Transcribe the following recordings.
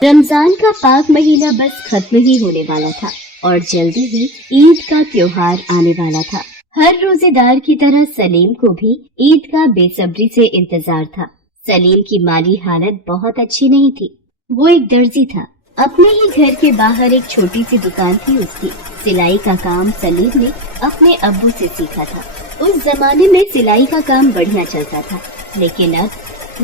रमजान का पाक महीना बस खत्म ही होने वाला था और जल्दी ही ईद का त्योहार आने वाला था। हर रोजेदार की तरह सलीम को भी ईद का बेसब्री से इंतजार था। सलीम की माली हालत बहुत अच्छी नहीं थी। वो एक दर्जी था। अपने ही घर के बाहर एक छोटी सी दुकान थी उसकी। सिलाई का काम सलीम ने अपने अब्बू से सीखा था। उस जमाने में सिलाई का काम बढ़िया चलता था, लेकिन अब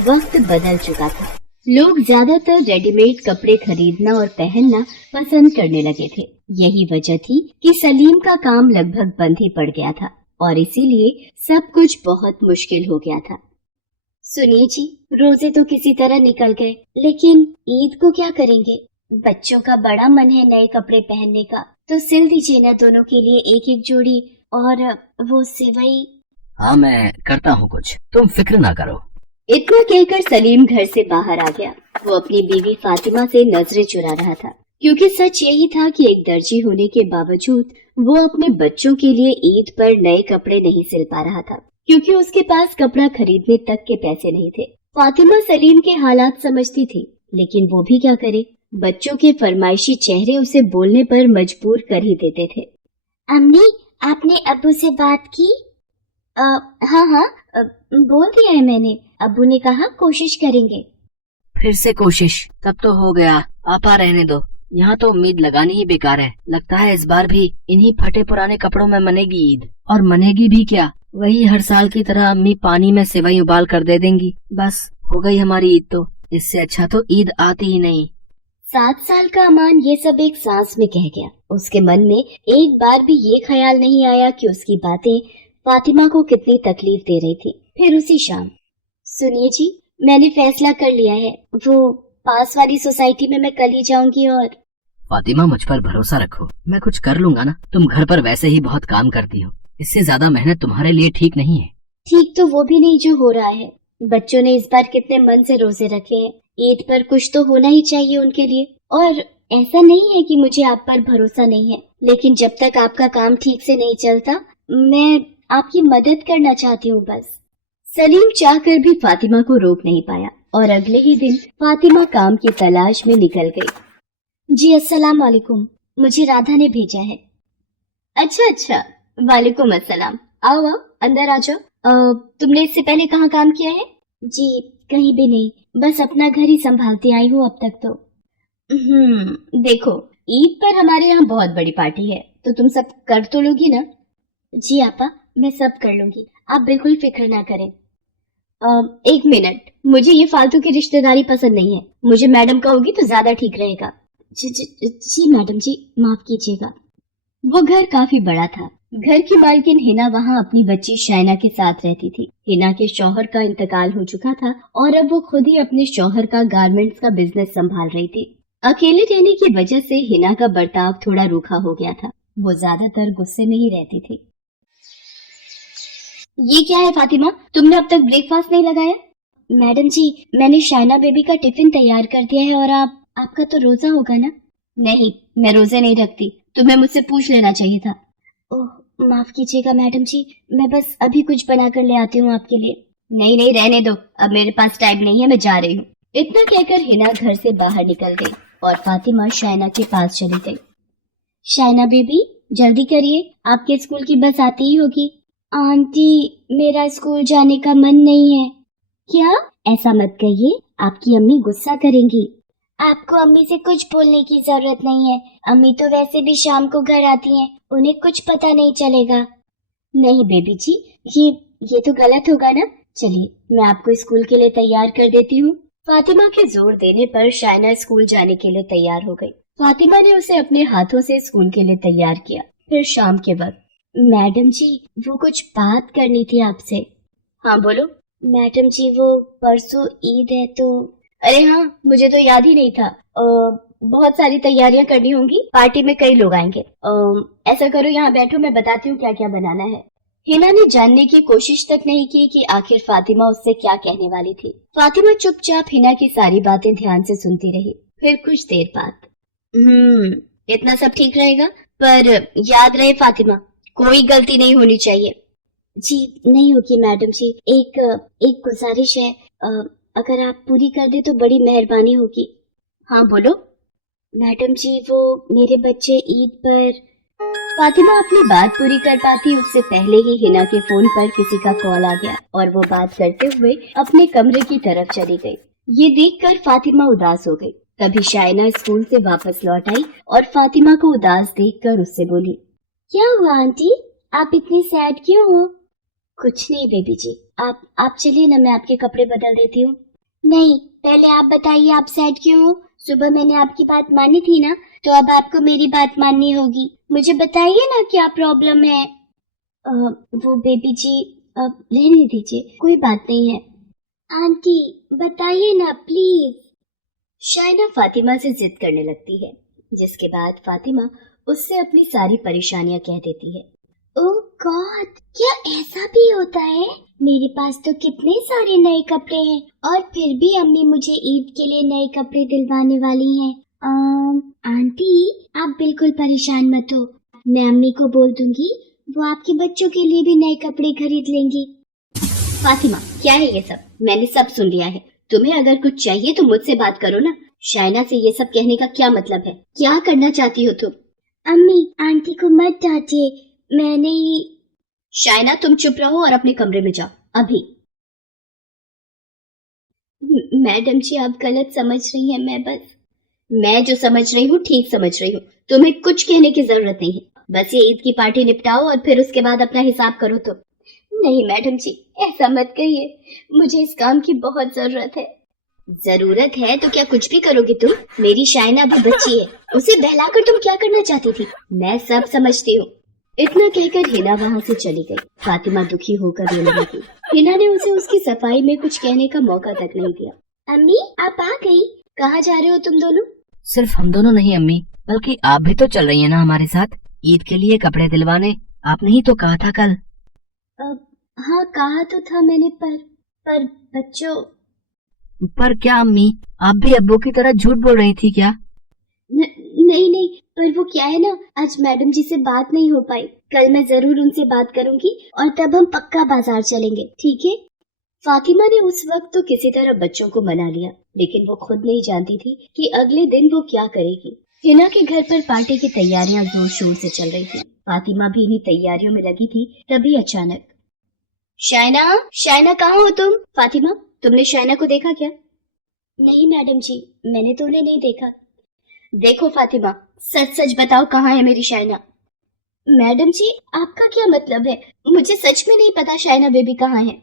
वक्त बदल चुका था। लोग ज्यादातर रेडीमेड कपड़े खरीदना और पहनना पसंद करने लगे थे। यही वजह थी कि सलीम का काम लगभग बंद ही पड़ गया था और इसीलिए सब कुछ बहुत मुश्किल हो गया था। सुनिए जी, रोजे तो किसी तरह निकल गए, लेकिन ईद को क्या करेंगे? बच्चों का बड़ा मन है नए कपड़े पहनने का, तो सिल दीजिए ना दोनों के लिए एक एक जोड़ी। और वो सिवई। हाँ, मैं करता हूँ कुछ, तुम फिक्र ना करो। इतना कहकर सलीम घर से बाहर आ गया। वो अपनी बीवी फातिमा से नजरें चुरा रहा था, क्योंकि सच यही था कि एक दर्जी होने के बावजूद वो अपने बच्चों के लिए ईद पर नए कपड़े नहीं सिल पा रहा था, क्योंकि उसके पास कपड़ा खरीदने तक के पैसे नहीं थे। फातिमा सलीम के हालात समझती थी, लेकिन वो भी क्या करे। बच्चों के फरमाइशी चेहरे उसे बोलने पर मजबूर कर ही देते थे। अम्मी, आपने अब्बू से बात की? हाँ, बोल दिया है मैंने। अब्बू ने कहा कोशिश करेंगे। फिर से कोशिश? तब तो हो गया, आपा रहने दो। यहाँ तो उम्मीद लगानी ही बेकार है। लगता है इस बार भी इन्हीं फटे पुराने कपड़ों में मनेगी ईद। और मनेगी भी क्या, वही हर साल की तरह अम्मी पानी में सेवई उबाल कर दे देंगी। बस हो गई हमारी ईद। तो इससे अच्छा तो ईद आती ही नहीं। 7 साल का अमान ये सब एक सांस में कह गया। उसके मन में एक बार भी ये ख्याल नहीं आया कि उसकी बातें फातिमा को कितनी तकलीफ दे रही थी। फिर उसी शाम, सुनिए जी, मैंने फैसला कर लिया है। वो पास वाली सोसाइटी में मैं कल ही जाऊंगी। और फातिमा, मुझ पर भरोसा रखो, मैं कुछ कर लूंगा ना। तुम घर पर वैसे ही बहुत काम करती हो, इससे ज्यादा मेहनत तुम्हारे लिए ठीक नहीं है। ठीक तो वो भी नहीं जो हो रहा है। बच्चों ने इस बार कितने मन से रोजे रखे हैं। ईद पर कुछ तो होना ही चाहिए उनके लिए। और ऐसा नहीं है कि मुझे आप पर भरोसा नहीं है, लेकिन जब तक आपका काम ठीक से नहीं चलता, मैं आपकी मदद करना चाहती हूँ बस। सलीम चाहकर भी फातिमा को रोक नहीं पाया और अगले ही दिन फातिमा काम की तलाश में निकल गई। जी अस्सलाम वालेकुम, मुझे राधा ने भेजा है। अच्छा, वालेकुम अस्सलाम। आओ अंदर आ जाओ। तुमने इससे पहले कहाँ काम किया है? जी कहीं भी नहीं, बस अपना घर ही संभालती आई हूँ अब तक तो। देखो, ईद पर हमारे यहाँ बहुत बड़ी पार्टी है, तो तुम सब कर तो लोगी ना? जी आपा, मैं सब कर लूंगी, आप बिल्कुल फिक्र ना करें। एक मिनट, मुझे ये फालतू की रिश्तेदारी पसंद नहीं है। मुझे मैडम कहोगी तो ज्यादा ठीक रहेगा। जी मैडम जी, माफ कीजिएगा। वो घर काफी बड़ा था। घर की मालकिन हिना वहाँ अपनी बच्ची शाइना के साथ रहती थी। हिना के शौहर का इंतकाल हो चुका था और अब वो खुद ही अपने शौहर का गारमेंट्स का बिजनेस संभाल रही थी। अकेले रहने की वजह से हिना का बर्ताव थोड़ा रूखा हो गया था। वो ज्यादातर गुस्से में ही रहती थी। ये क्या है फातिमा, तुमने अब तक ब्रेकफास्ट नहीं लगाया? मैडम जी, मैंने शाइना बेबी का टिफिन तैयार कर दिया है। और आपका तो रोजा होगा ना? नहीं, मैं रोजे नहीं रखती, तुम्हें मुझसे पूछ लेना चाहिए था। ओह, माफ कीजिएगा मैडम जी, मैं बस अभी कुछ बना कर ले आती हूँ आपके लिए। नहीं, रहने दो, अब मेरे पास टाइम नहीं है, मैं जा रही हूँ। इतना कहकर हिना घर से बाहर निकल गई और फातिमा शाइना के पास चली गई। शाइना बेबी, जल्दी करिए, आपके स्कूल की बस आती ही होगी। आंटी, मेरा स्कूल जाने का मन नहीं है। क्या? ऐसा मत कहिए, आपकी अम्मी गुस्सा करेंगी। आपको अम्मी से कुछ बोलने की जरूरत नहीं है। अम्मी तो वैसे भी शाम को घर आती हैं, उन्हें कुछ पता नहीं चलेगा। नहीं बेबी जी, ये तो गलत होगा ना। चलिए, मैं आपको स्कूल के लिए तैयार कर देती हूँ। फातिमा के जोर देने पर शाइना स्कूल जाने के लिए तैयार हो गई। फातिमा ने उसे अपने हाथों से स्कूल के लिए तैयार किया। फिर शाम के वक्त, मैडम जी, वो कुछ बात करनी थी आपसे। हाँ बोलो। मैडम जी, वो परसों ईद है तो। अरे हाँ, मुझे तो याद ही नहीं था। बहुत सारी तैयारियां करनी होंगी, पार्टी में कई लोग आएंगे। ऐसा करो, यहाँ बैठो, मैं बताती हूँ क्या क्या बनाना है। हिना ने जानने की कोशिश तक नहीं की कि आखिर फातिमा उससे क्या कहने वाली थी। फातिमा चुपचाप हिना की सारी बातें ध्यान से सुनती रही। फिर कुछ देर बाद, इतना सब ठीक रहेगा, पर याद रहे फातिमा, कोई गलती नहीं होनी चाहिए। जी नहीं होगी मैडम जी। एक गुजारिश है, अगर आप पूरी कर दे तो बड़ी मेहरबानी होगी। हाँ बोलो। मैडम जी वो मेरे बच्चे ईद पर। फातिमा अपनी बात पूरी कर पाती उससे पहले ही हिना के फोन पर किसी का कॉल आ गया और वो बात करते हुए अपने कमरे की तरफ चली गई। ये देखकर फातिमा उदास हो गई। तभी शाइना स्कूल से वापस लौट आई और फातिमा को उदास देखकर उससे बोली, क्या हुआ आंटी, आप इतनी सैड क्यों हो? कुछ नहीं बेबी जी, आप चलिए ना, मैं आपके कपड़े बदल देती हूँ। नहीं, पहले आप बताइए आप सैड क्यों हो? सुबह मैंने आपकी बात मानी थी ना, तो अब आपको मेरी बात माननी होगी। मुझे बताइए ना क्या प्रॉब्लम है। वो बेबी जी अब रहने दीजिए, कोई बात नहीं है। आंटी बताइए ना प्लीज। शाइना फातिमा से जिद करने लगती है, जिसके बाद फातिमा उससे अपनी सारी परेशानियां कह देती है। ओह गॉड, क्या ऐसा भी होता है? मेरे पास तो कितने सारे नए कपड़े हैं और फिर भी अम्मी मुझे ईद के लिए नए कपड़े दिलवाने वाली हैं। आंटी आप बिल्कुल परेशान मत हो, मैं अम्मी को बोल दूंगी, वो आपके बच्चों के लिए भी नए कपड़े खरीद लेंगी। फातिमा क्या है ये सब? मैंने सब सुन लिया है। तुम्हें अगर कुछ चाहिए तो मुझसे बात करो ना। शाइना से ये सब कहने का क्या मतलब है? क्या करना चाहती हो तुम? अम्मी आंटी को मत डांटिए, मैंने ही। शाइना तुम चुप रहो और अपने कमरे में जाओ अभी। मैडम जी आप गलत समझ रही हैं, मैं जो समझ रही हूँ ठीक समझ रही हूँ। तुम्हें कुछ कहने की जरूरत नहीं है, बस ये ईद की पार्टी निपटाओ और फिर उसके बाद अपना हिसाब करो। तो नहीं मैडम जी ऐसा मत कहिए, मुझे इस काम की बहुत जरूरत है। जरूरत है तो क्या कुछ भी करोगी तुम? मेरी शाइना अभी बच्ची है, उसे बहलाकर तुम क्या करना चाहती थी? मैं सब समझती हूँ। इतना कहकर हिना वहाँ से चली गई। फातिमा दुखी होकर रोने लगी। हिना ने उसे उसकी सफाई में कुछ कहने का मौका तक नहीं दिया। अम्मी आप आ गई, कहाँ जा रहे हो तुम दोनों? सिर्फ हम दोनों नहीं अम्मी, बल्कि आप भी तो चल रही है ना हमारे साथ ईद के लिए कपड़े दिलवाने। आपने ही तो कहा था कल। हाँ कहा तो था मैंने, पर बच्चों। पर क्या अम्मी, आप भी अब्बू की तरह झूठ बोल रही थी क्या? नहीं, पर वो क्या है ना, आज मैडम जी से बात नहीं हो पाई। कल मैं जरूर उनसे बात करूंगी और तब हम पक्का बाजार चलेंगे, ठीक है? फातिमा ने उस वक्त तो किसी तरह बच्चों को मना लिया, लेकिन वो खुद नहीं जानती थी कि अगले दिन वो क्या करेगी। हिना के घर पर पार्टी की तैयारियां जोर शोर से चल रही थी। फातिमा भी इन्हीं तैयारियों में लगी थी। तभी अचानक, शाइना कहाँ हो तुम? फातिमा तुमने शाइना को देखा क्या? नहीं मैडम जी, मैंने तो उन्हें नहीं देखा। देखो फातिमा, सच सच बताओ कहाँ है मेरी शाइना? मैडम जी आपका क्या मतलब है? मुझे सच में नहीं पता शाइना बेबी कहाँ है।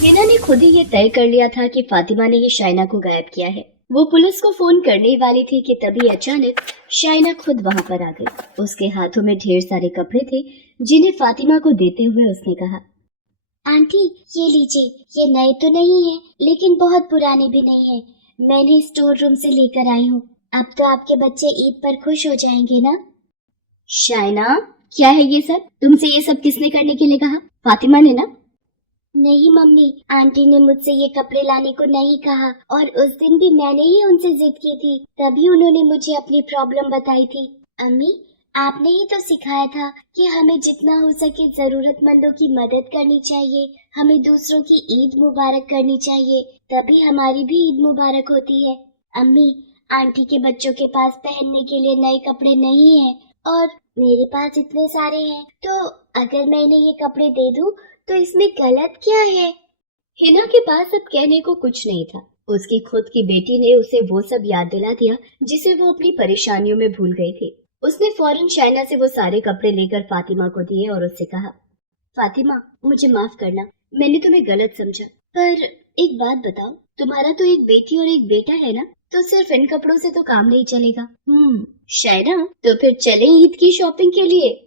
हिना ने खुद ही ये तय कर लिया था कि फातिमा ने ही शाइना को गायब किया है। वो पुलिस को फोन करने ही वाली थी कि तभी अचानक शाइना खुद वहाँ पर आ गई। उसके हाथों में ढेर सारे कपड़े थे, जिन्हें फातिमा को देते हुए उसने कहा, आंटी ये लीजिए, ये नए तो नहीं है लेकिन बहुत पुराने भी नहीं है, मैंने स्टोर रूम से लेकर आई हूँ। अब तो आपके बच्चे ईद पर खुश हो जाएंगे ना? शाइना क्या है ये सब? तुमसे ये सब किसने करने के लिए कहा? फातिमा ने ना? नहीं मम्मी, आंटी ने मुझसे ये कपड़े लाने को नहीं कहा और उस दिन भी मैंने ही उनसे जिद की थी, तभी उन्होंने मुझे अपनी प्रॉब्लम बताई थी। अम्मी आपने ही तो सिखाया था कि हमें जितना हो सके जरूरतमंदों की मदद करनी चाहिए, हमें दूसरों की ईद मुबारक करनी चाहिए, तभी हमारी भी ईद मुबारक होती है। अम्मी आंटी के बच्चों के पास पहनने के लिए नए कपड़े नहीं है और मेरे पास इतने सारे हैं, तो अगर मैं इन्हें ये कपड़े दे दूं तो इसमें गलत क्या है? हिना के पास अब कहने को कुछ नहीं था। उसकी खुद की बेटी ने उसे वो सब याद दिला दिया जिसे वो अपनी परेशानियों में भूल गई थी। उसने फौरन शाइना से वो सारे कपड़े लेकर फातिमा को दिए और उससे कहा, फातिमा मुझे माफ करना, मैंने तुम्हें गलत समझा, पर एक बात बताओ, तुम्हारा तो एक बेटी और एक बेटा है ना, तो सिर्फ इन कपड़ों से तो काम नहीं चलेगा। शाइना तो फिर चले ईद की शॉपिंग के लिए।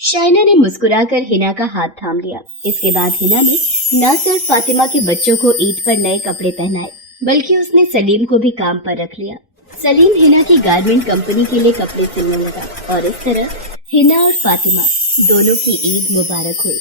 शाइना ने मुस्कुराकर हिना का हाथ थाम लिया। इसके बाद हिना ने न सिर्फ फातिमा के बच्चों को ईद पर नए कपड़े पहनाए, बल्कि उसने सलीम को भी काम पर रख लिया। सलीम हिना की गारमेंट कंपनी के लिए कपड़े सिलने लगा और इस तरह हिना और फातिमा दोनों की ईद मुबारक हुई।